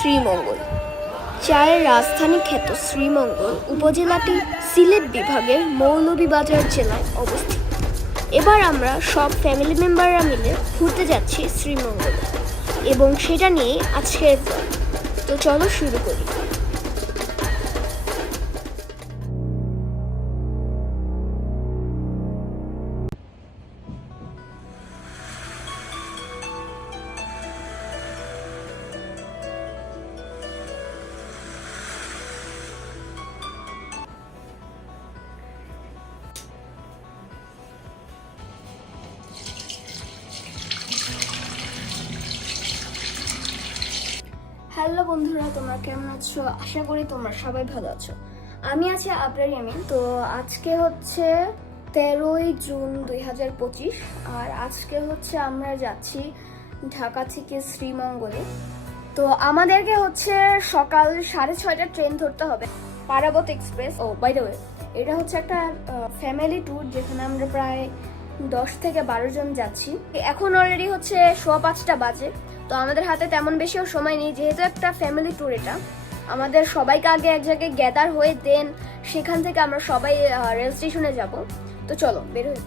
শ্রীমঙ্গল। চায়ের রাজধানী খ্যাত শ্রীমঙ্গল উপজেলাটি সিলেট বিভাগের মৌলভীবাজার জেলায় অবস্থিত। এবার আমরা সব ফ্যামিলি মেম্বাররা মিলে ঘুরতে যাচ্ছি শ্রীমঙ্গল এবং সেটা নিয়ে আজকের। তো চলো শুরু করি। হ্যালো বন্ধুরা, তোমরা কেমন আছো? আশা করি তোমরা সবাই ভালো আছো। আমি আছি আবরার ইয়ামিন। তো আজকে হচ্ছে তেরোই জুন দুই হাজার পঁচিশ, আর আজকে হচ্ছে আমরা যাচ্ছি ঢাকা থেকে শ্রীমঙ্গলে। তো আমাদেরকে হচ্ছে সকাল সাড়ে ছয়টার ট্রেন ধরতে হবে, পারাবত এক্সপ্রেস। ও বাই দ্য ওয়ে এটা হচ্ছে একটা ফ্যামিলি ট্যুর যেখানে আমরা প্রায় দশ থেকে বারো জন যাচ্ছি। এখন অলরেডি হচ্ছে সোয়া পাঁচটা বাজে। তো আমাদের হাতে তেমন বেশিও সময় নেই, যেহেতু একটা ফ্যামিলি ট্যুর এটা। আমাদের সবাইকে আগে এক জায়গায় গ্যাদার হয়ে দেন সেখান থেকে আমরা সবাই রেল স্টেশনে যাব। তো চলো, বের হই।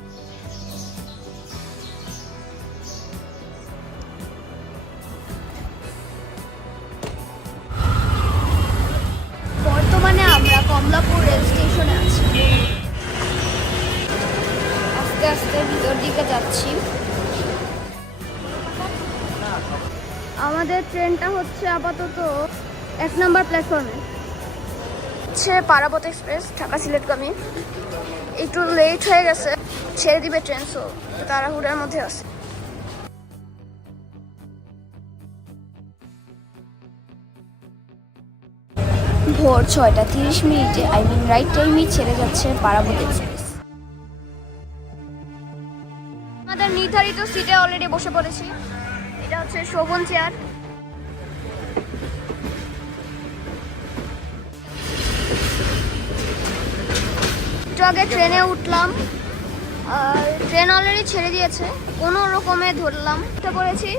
আপাতত এক নম্বর প্ল্যাটফর্মে হচ্ছে পারাবত এক্সপ্রেস ঢাকা সিলেটগামী। একটু লেট হয়ে গেছে ছেড়ে দিবে ট্রেন সো তাড়াহুড়ার মধ্যে আছে। ভোর ছয়টা তিরিশ মিনিটে আই মিন রাইট টাইমই ছেড়ে যাচ্ছে পারাবত এক্সপ্রেস। আমাদের নির্ধারিত সিটে অলরেডি বসে পড়েছি। এটা হচ্ছে শোভন চেয়ার আগে ট্রেনে উঠলাম। আর ট্রেন অলরেডি ছেড়ে দিয়েছে। কোনো রকমে ধরলাম। উঠে পড়েছি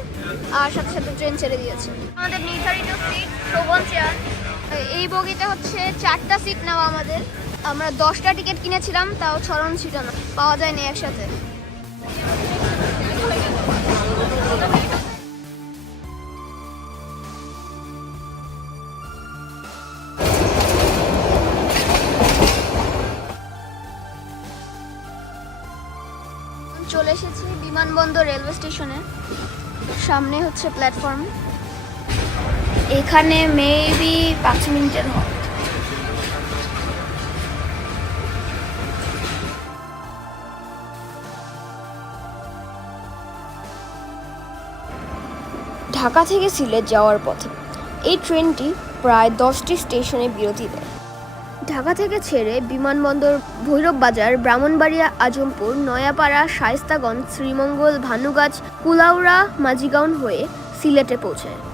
আর সাথে সাথে ট্রেন ছেড়ে দিয়েছে। আমাদের নির্ধারিত সিট শোভন চেয়ার এই বগিতে হচ্ছে চারটা সিট নেওয়া আমাদের। আমরা দশটা টিকিট কিনেছিলাম, তাও ছরণ ছিল না। পাওয়া যায়নি একসাথে। বিমানবন্দর রেলওয়ে স্টেশনে সামনে হচ্ছে প্ল্যাটফর্ম। এখানে মেবি পাঁচ মিনিটের হয় ঢাকা থেকে সিলেট যাওয়ার পথে এই ট্রেনটি প্রায় দশটি স্টেশনে বিরতি দেয়। ঢাকা থেকে ছেড়ে বিমানবন্দর ভৈরব বাজার ব্রাহ্মণবাড়িয়া, আজমপুর, নয়াপাড়া, শায়স্তাগঞ্জ, শ্রীমঙ্গল, ভানুগাছ, কুলাউড়া, মাঝিগাঁও হয়ে সিলেটে পৌঁছায়।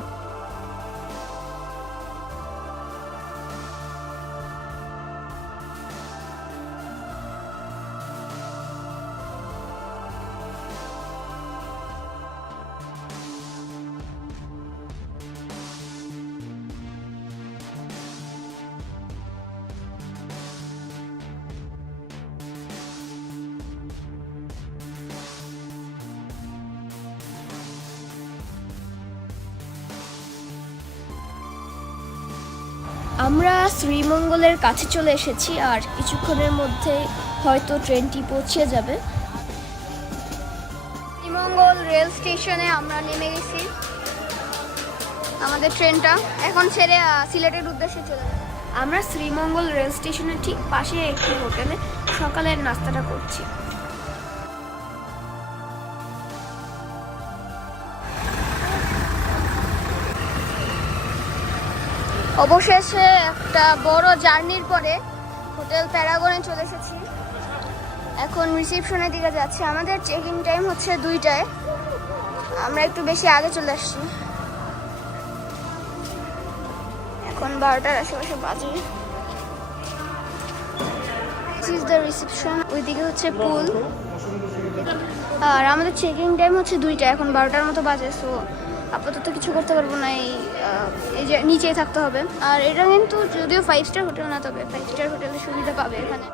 আমরা শ্রীমঙ্গলের কাছে চলে এসেছি আর কিছুক্ষণের মধ্যে হয়তো ট্রেনটি পৌঁছে যাবে। শ্রীমঙ্গল রেল স্টেশনে আমরা নেমে গেছি। আমাদের ট্রেনটা এখন ছেড়ে সিলেটের উদ্দেশ্যে চলে আমরা শ্রীমঙ্গল রেল স্টেশনের ঠিক পাশে একটি হোটেলে সকালের নাস্তাটা করছি। অবশেষে একটা বড় জার্নির পরে হোটেল প্যারাগনে চলে এসেছি। এখন রিসিপশনের দিকে যাচ্ছি। আমাদের চেক ইন টাইম হচ্ছে দুইটায়। আমরা একটু বেশি আগে চলে আসছি। এখন বারোটার আশেপাশে বাজে। দ্য রিসেপশন হচ্ছে পুল আর আমাদের চেকিং টাইম হচ্ছে দুইটা এখন বারোটার মতো বাজে সো আপাতত কিছু করতে পারব না, এই যে নিচেই থাকতে হবে। আর এটা কিন্তু যদিও ফাইভ স্টার হোটেল না, তবে ফাইভ স্টার হোটেলের সুবিধা পাবে এখানে।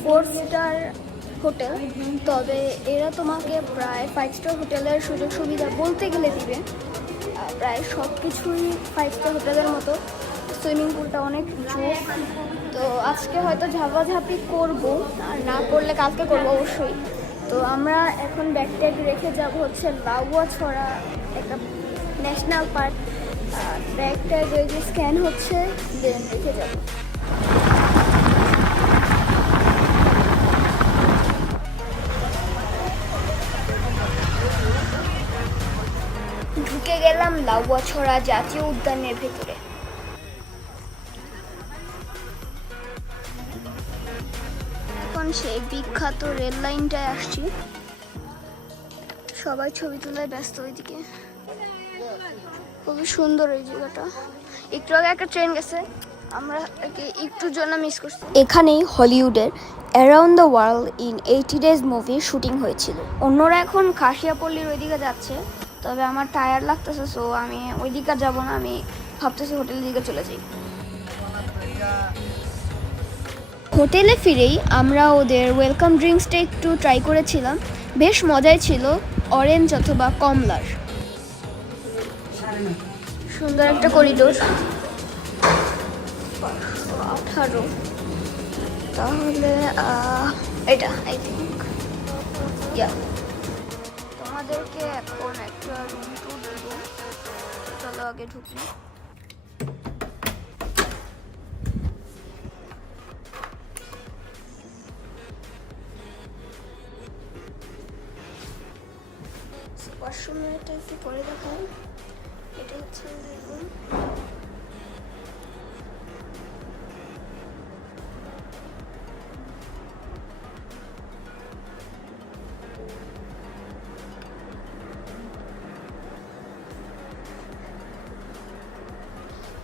ফোর স্টার হোটেল, তবে এরা তোমাকে প্রায় ফাইভ স্টার হোটেলের সুযোগ সুবিধা বলতে গেলে দিবে। প্রায় সব কিছুই ফাইভ স্টার হোটেলের মতো। সুইমিং পুলটা অনেক জোস তো আজকে হয়তো ঝাপাঝাপি করব, আর না করলে কালকে করব অবশ্যই। তো আমরা এখন ব্যাগ রেখে যাব হচ্ছে লাউয়া ছড়া একটা ন্যাশনাল পার্ক ব্যাগ ট্যাগ যে স্ক্যান হচ্ছে দেন রেখে যাব। লাউয়াছড়া জাতীয় উদ্যানের ভেতরে। এখন সেই বিখ্যাত রেল লাইনটায় আসছি। সবাই ছবি তোলায় ব্যস্ত ওইদিকে। খুবই সুন্দর ওই জায়গাটা। একটু আগে একটা ট্রেন গেছে। আমরা একে একটুর জন্য মিস করছি। এখানেই হলিউডের around the world in eighty days movie shooting হয়েছিল। অন্যরা এখন খাসিয়াপল্লির ওইদিকে যাচ্ছে। তবে আমার টায়ার লাগতেছে সো আমি ওইদিকে যাব না আমি ভাবতেছি হোটেলের দিকে চলে যাই। হোটেলে ফিরেই আমরা ওদের ওয়েলকাম ড্রিঙ্কসটা একটু ট্রাই করেছিলাম। বেশ মজাই ছিল অরেঞ্জ অথবা কমলার। সুন্দর একটা করিডোর আঠারো। তাহলে এটা আই থিঙ্ক ইয়া আগে ঢুকি। ওয়াশরুমে একটু পরে দেখাই।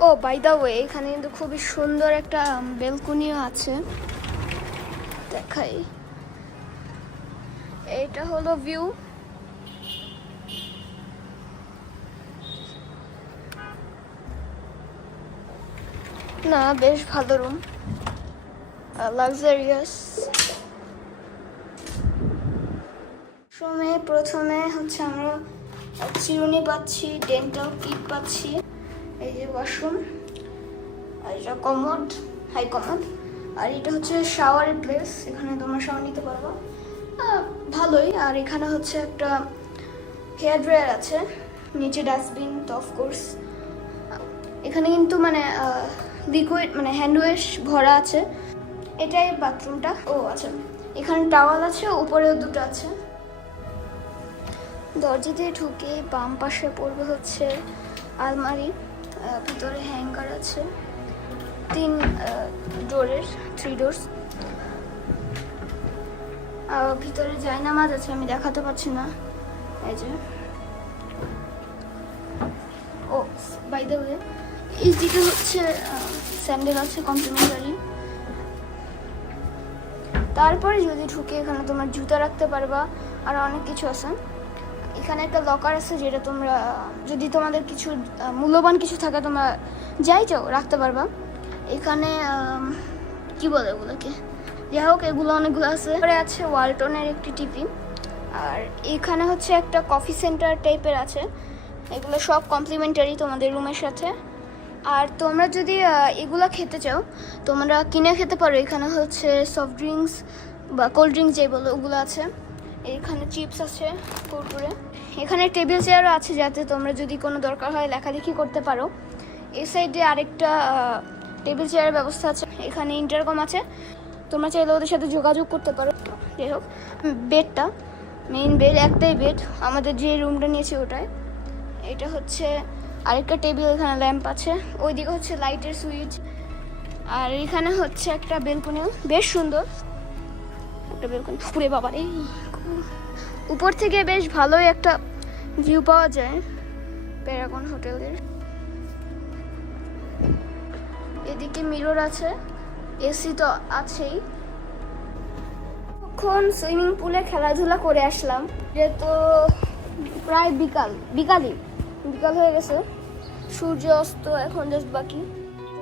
ও বাই দা ওয়ে এখানে কিন্তু খুবই সুন্দর একটা বেলকনিও আছে। দেখাই। এটা হলো ভিউ না, বেশ ভালো রুম লাক্সারিয়াস রুমে প্রথমে হচ্ছে আমরা চিরুনি পাচ্ছি ডেন্টাল কিট পাচ্ছি। যে ওয়াশরুম আর এটা কমোড হাই কমোড আর এটা হচ্ছে শাওয়ারের প্লেস এখানে তোমরা শাওয়ার নিতে পারবা। ভালোই, আর এখানে হচ্ছে একটা হেয়ার ড্রায়ার আছে, নিচে ডাস্টবিন তো অফকোর্স এখানে কিন্তু মানে লিকুইড মানে হ্যান্ড ওয়াশ ভরা আছে। এটাই বাথরুমটা ও আচ্ছা। এখানে টাওয়াল আছে, উপরেও দুটো আছে। দরজা দিয়ে ঢুকে বাম পাশে পড়বে হচ্ছে আলমারি। ভিতরে হ্যাঙ্গার আছে। তিন ডোরের থ্রি ডোরস ভিতরে যাই নামাজ আছে, আমি দেখাতে পারছি না। এই যে। ও বাই দ্য ওয়ে এই দিকে হচ্ছে স্যান্ডেল আছে কমপ্লিমেন্টারি। তারপরে যদি ঢুকে এখানে তোমার জুতা রাখতে পারবা, আর অনেক কিছু আছে। এখানে একটা লকার আছে যেটা তোমরা, যদি তোমাদের কিছু মূল্যবান কিছু থাকে তোমরা যাই চাও রাখতে পারবা। এখানে কি বলে ওগুলোকে? যাই হোক, এগুলো অনেকগুলো আছে। তারপরে আছে ওয়ালটনের একটি টিভি। আর এখানে হচ্ছে একটা কফি সেন্টার টাইপের আছে। এগুলো সব কমপ্লিমেন্টারি তোমাদের রুমের সাথে। আর তোমরা যদি এগুলো খেতে চাও, তোমরা কিনে খেতে পারো। এখানে হচ্ছে সফট ড্রিঙ্কস বা কোল্ড ড্রিঙ্কস যে বলো, ওগুলো আছে। এখানে চিপস আছে, কুরকুরে। এখানে টেবিল চেয়ারও আছে, যাতে তোমরা যদি কোনো দরকার হয় লেখালেখি করতে পারো। এই সাইডে আরেকটা টেবিল চেয়ারের ব্যবস্থা আছে, এখানে ইন্টারকম আছে। তোমরা চাইলে ওদের সাথে যোগাযোগ করতে পারো। যাই হোক, বেডটা মেইন বেড একটাই বেড আমাদের যে রুমটা নিয়েছি ওটায়। এটা হচ্ছে আরেকটা টেবিল, এখানে ল্যাম্প আছে। ওইদিকে হচ্ছে লাইটের সুইচ আর এখানে হচ্ছে একটা বেলকনি বেশ সুন্দর। একটা বেলকনি ফুরে বাবা রে উপর থেকে বেশ ভালোই একটা ভিউ পাওয়া যায় প্যারাগন হোটেলের। এদিকে মিরর আছে এসি তো আছেই। এখন সুইমিং পুলে খেলাধুলা করে আসলাম। যেহেতু প্রায় বিকাল, বিকালই, বিকাল হয়ে গেছে। সূর্য অস্ত, এখন জাস্ট বাকি।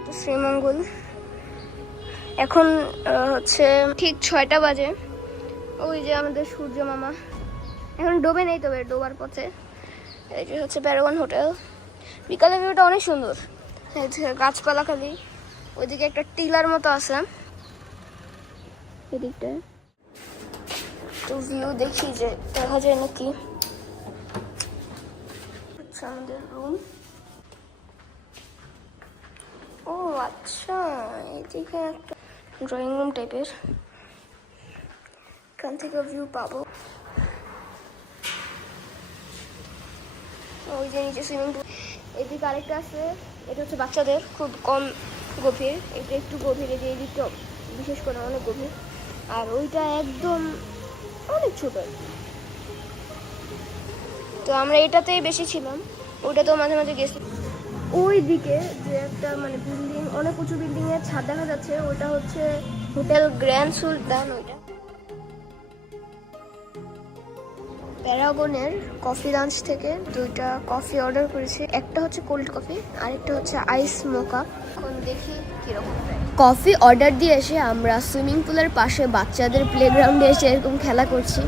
তো শ্রীমঙ্গল। এখন হচ্ছে ঠিক ছয়টা বাজে। ওই যে আমাদের সূর্য মামা। এখন ডোবে নেই তবে, ডোবার পথে। এই যে হচ্ছে প্যারাগন হোটেল। বিকালের ভিউটা অনেক সুন্দর। গাছপালা খালি। ওইদিকে একটা টিলার মতো আছে। এদিকটায় তো ভিউ দেখি যে দেখা যায় নাকি। হচ্ছে আমাদের রুম ও আচ্ছা এদিকে একটা ড্রয়িং রুম টাইপের এখান থেকে ভিউ পাবো ওই যে নিচে সুইমিং পুল এদিকে আরেকটা আছে, এটা হচ্ছে বাচ্চাদের, খুব কম গভীর। এটা একটু গভীর যে এদিকটা বিশেষ করে অনেক গভীর। আর ওইটা একদম অনেক ছোট। তো আমরা এটাতেই বেশি ছিলাম। ওইটাতেও মাঝে মাঝে গেছি। ওই দিকে যে একটা মানে বিল্ডিং অনেক উঁচু বিল্ডিং এর ছাদ দেখা যাচ্ছে। ওটা হচ্ছে হোটেল গ্র্যান্ড সুলতান ওইটা। প্যারাগনের কফি লাঞ্চ থেকে দুইটা কফি অর্ডার করেছি। একটা হচ্ছে কোল্ড কফি, আরেকটা হচ্ছে আইস মোকা। এখন দেখি কীরকম কফি অর্ডার দিয়ে এসে আমরা সুইমিং পুলের পাশে বাচ্চাদের প্লেগ্রাউন্ডে এসে এরকম খেলা করছি।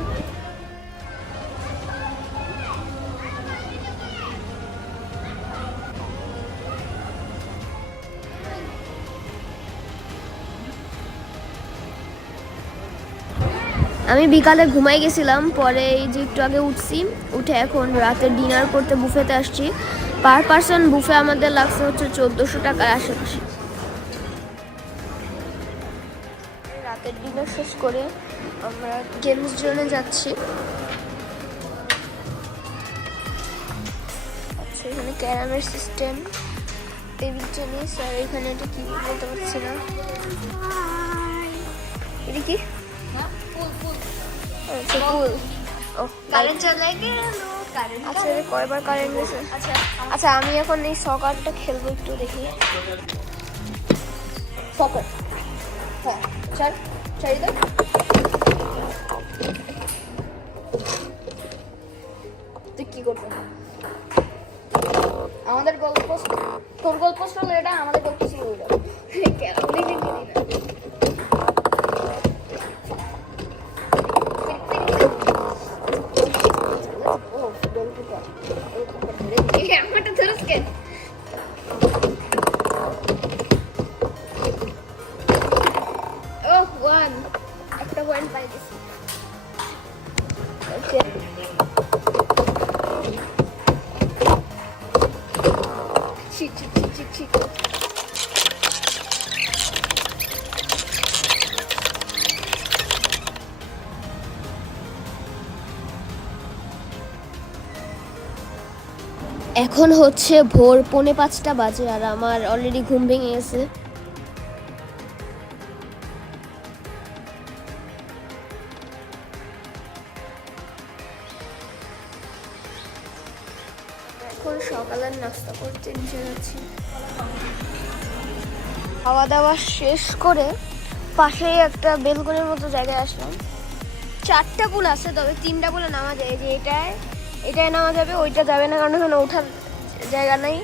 আমি বিকালে ঘুমাই গেছিলাম, পরে এই যে একটু আগে উঠছি, উঠে এখন রাতে ডিনার করতে বুফেতে আসছি। পার পার্সন বুফে আমাদের লাগছে হচ্ছে চোদ্দোশো টাকার আশেপাশে। রাতের ডিনার শেষ করে আমরা গেমস জোনে যাচ্ছি। আচ্ছা এখানে ক্যারামের সিস্টেম টেবিল টেনিস আর এখানে এটা কি বলতে পারছি না? এটা কি? আচ্ছা ফুল ও কারেন্ট চলে গেল কারেন্ট আচ্ছা কয়বার কারেন্ট গেছে আচ্ছা আমি এখন এই সকারটা খেলব একটু দেখি। সকার হ্যাঁ চার চাই দাও এখন হচ্ছে ভোর পৌনে পাঁচটা বাজে আর আমার অলরেডি ঘুম ভেঙে গেছে। খাওয়া দাওয়া শেষ করে পাশেই একটা বেলকনির মতো জায়গায় আসলাম। চারটা পুল আছে, তবে তিনটা পুলে নামা যায়। যে এটায় এটায় নামা যাবে, ওইটা যাবে না, কারণ এখানে ওঠার জায়গা নাই।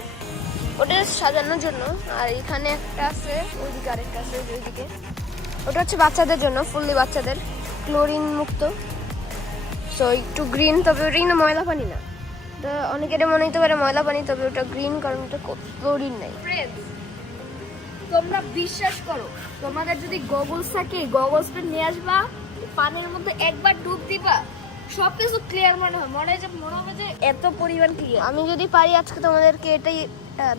ওটা সাজানোর জন্য। আর এখানে একটা আছে, ওইদিকে আরেকটা আছে ওইদিকে। ওটা হচ্ছে বাচ্চাদের জন্য, ফুললি বাচ্চাদের, ক্লোরিন মুক্ত। সো একটু গ্রিন তবে ওটা কিন্তু ময়লা পানি না। তো অনেকের মনে হতে পারে ময়লা পানি, তবে ওটা গ্রিন কারণ ওটা ক্লোরিন নাই। তোমরা বিশ্বাস করো, তোমাদের যদি গগলস থাকে গগলসটা নিয়ে আসবা, পানির মধ্যে একবার ডুব দিবা সব কিছু ক্লিয়ার মনে হয়। মনে হয় যে, মনে হবে যে এত পরিমাণ ক্লিয়ার আমি যদি পারি আজকে তোমাদেরকে এটাই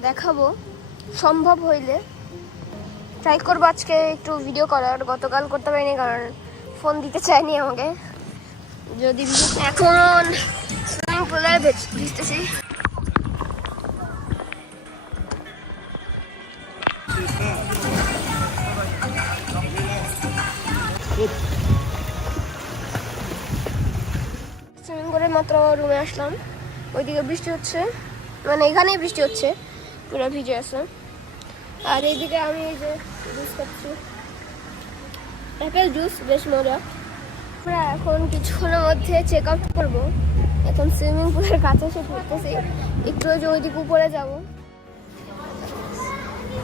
দেখাবো, সম্ভব হইলে। ট্রাই করব আজকে একটু ভিডিও করার, গতকাল করতে পারিনি কারণ ফোন দিতে চায়নি আমাকে। যদি এখন সুইমিং পুলে ভিজতেছি। মাত্র রুমে আসলাম। ওইদিকে বৃষ্টি হচ্ছে। মানে এখানেই বৃষ্টি হচ্ছে। পুরো ভিজে আছে। আর এইদিকে আমি এই যে জুস খাচ্ছি। অ্যাপেল জুস বেশ মজা। আমরা এখন কিছুক্ষণের মধ্যে চেক আউট করব। এখন সুইমিং পুলের কাছে এসে ঘুরতেছি। একটু যে ওইদিকে উপরে যাব।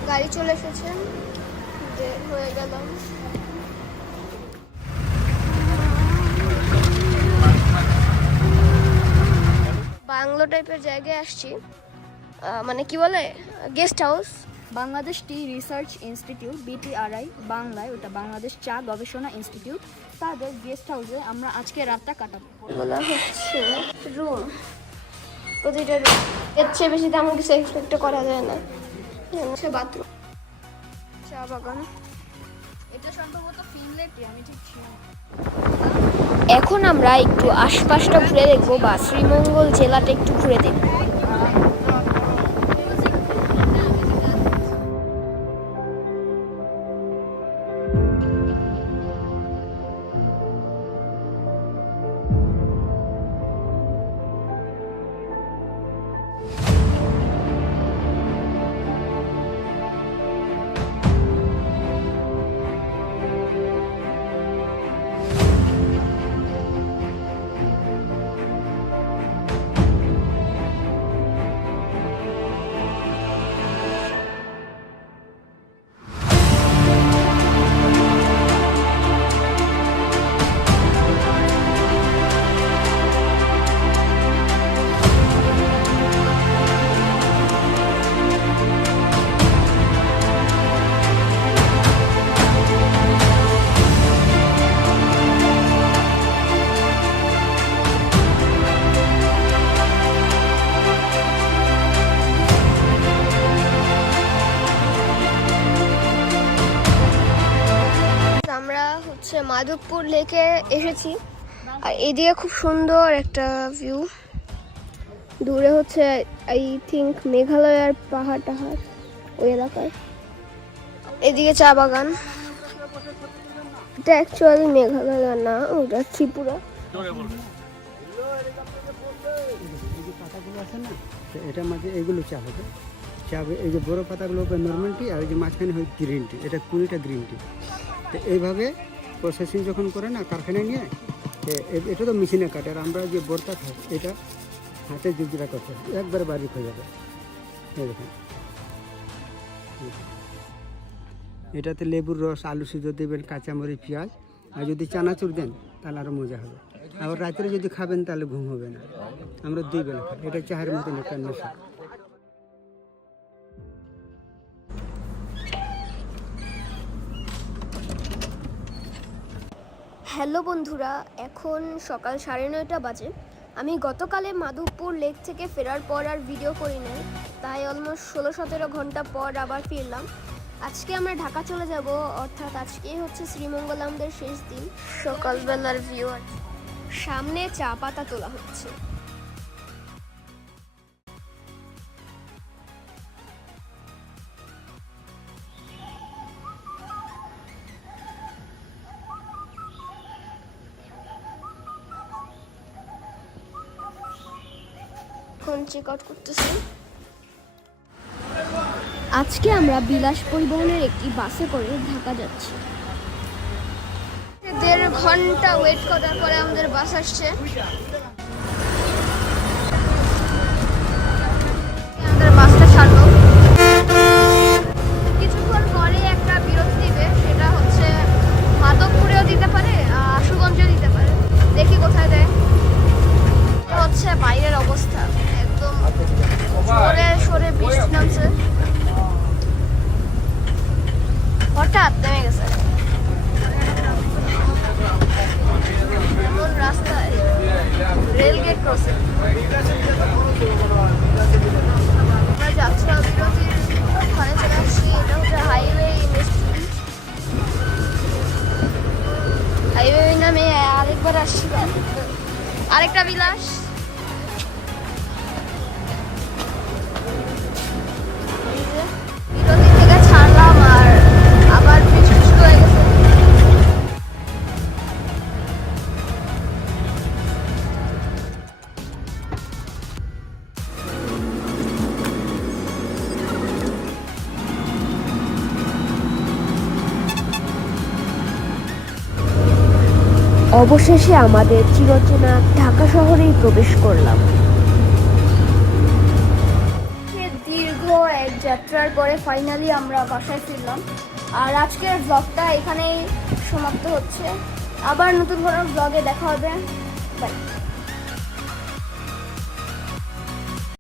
গাড়ি চলে এসেছে। বের হয়ে গেলাম। বাংলো টাইপের জায়গায় আসছি। মানে কি বলে? Guest house Bangladesh tea research institute BTRI বাংলায়। ওটা বাংলাদেশ চা গবেষণা ইনস্টিটিউট তাদের গেস্ট হাউসে আমরা আজকে রাতটা কাটাবো। বলা হচ্ছে রুম প্রতিটা রুম এর চেয়ে বেশি তেমন কিছু এক্সপেক্ট করা যায় না। হচ্ছে বাথরুম চা বাগান। এটা সম্ভবত ফিনল্যান্ডই আমি ঠিক ছিলাম এখন আমরা একটু আশপাশটা ঘুরে দেখব বা শ্রীমঙ্গল জেলাটা একটু ঘুরে দেখব। মাধবপুর লেকে এসেছি। আর এদিকে খুব সুন্দর একটা ভিউ দূরে হচ্ছে আই থিঙ্ক মেঘালয়ের পাহাড় টাহাড় ওই এলাকায়। এদিকে চা বাগান। এটা অ্যাকচুয়ালি মেঘালয় না ওটা ত্রিপুরা। এই যে পাতাগুলো আছে না তো মাঝে এইগুলো চা হবে। চা হবে এই যে বড় পাতাগুলো হবে নর্মাল টি আর এই যে মাঝখানে হয় গ্রিন টি এটা কুড়িটা গ্রিন টি তো এইভাবে প্রসেসিং যখন করে না, কারখানায় নিয়ে এটা তো মেশিনে কাটে। আর আমরা যে বর্তা খাই, এটা হাতে জুজরা করতে। একবার বারিক হয়ে যাবে। এটাতে লেবুর রস, আলু সিদ্ধ দেবেন, কাঁচামরিচ, পেঁয়াজ। আর যদি চানাচুর দেন, তাহলে আরও মজা হবে। আবার রাত্রে যদি খাবেন, তাহলে ঘুম হবে না। আমরা দুই বেলা খাই। এটা চায়ের মতন একটা নেশা। হ্যালো বন্ধুরা এখন সকাল সাড়ে নয়টা বাজে। আমি গতকালে মাধবপুর লেক থেকে ফেরার পর আর ভিডিও করি নাই। তাই অলমোস্ট ষোলো সতেরো ঘণ্টা পর আবার ফিরলাম। আজকে আমরা ঢাকা চলে যাব অর্থাৎ আজকে হচ্ছে শ্রীমঙ্গলামদের শেষ দিন। সকালবেলার ভিউ আর সামনে চা পাতা তোলা হচ্ছে। এখন চেক আউট করতেছি। আজকে আমরা বিলাস পরিবহনের একটি বাসে করে ঢাকা যাচ্ছি। দেড় ঘণ্টা ওয়েট করার পরে আমাদের বাস আসছে। অবশেষে আমাদের চিরচেনা ঢাকা শহরেই প্রবেশ করলাম। দীর্ঘ এক যাত্রার পরে ফাইনালি আমরা বাসায় ফিরলাম। আর আজকের ব্লগটা এখানেই সমাপ্ত হচ্ছে। আবার নতুন কোনো ব্লগে দেখা হবে। বাই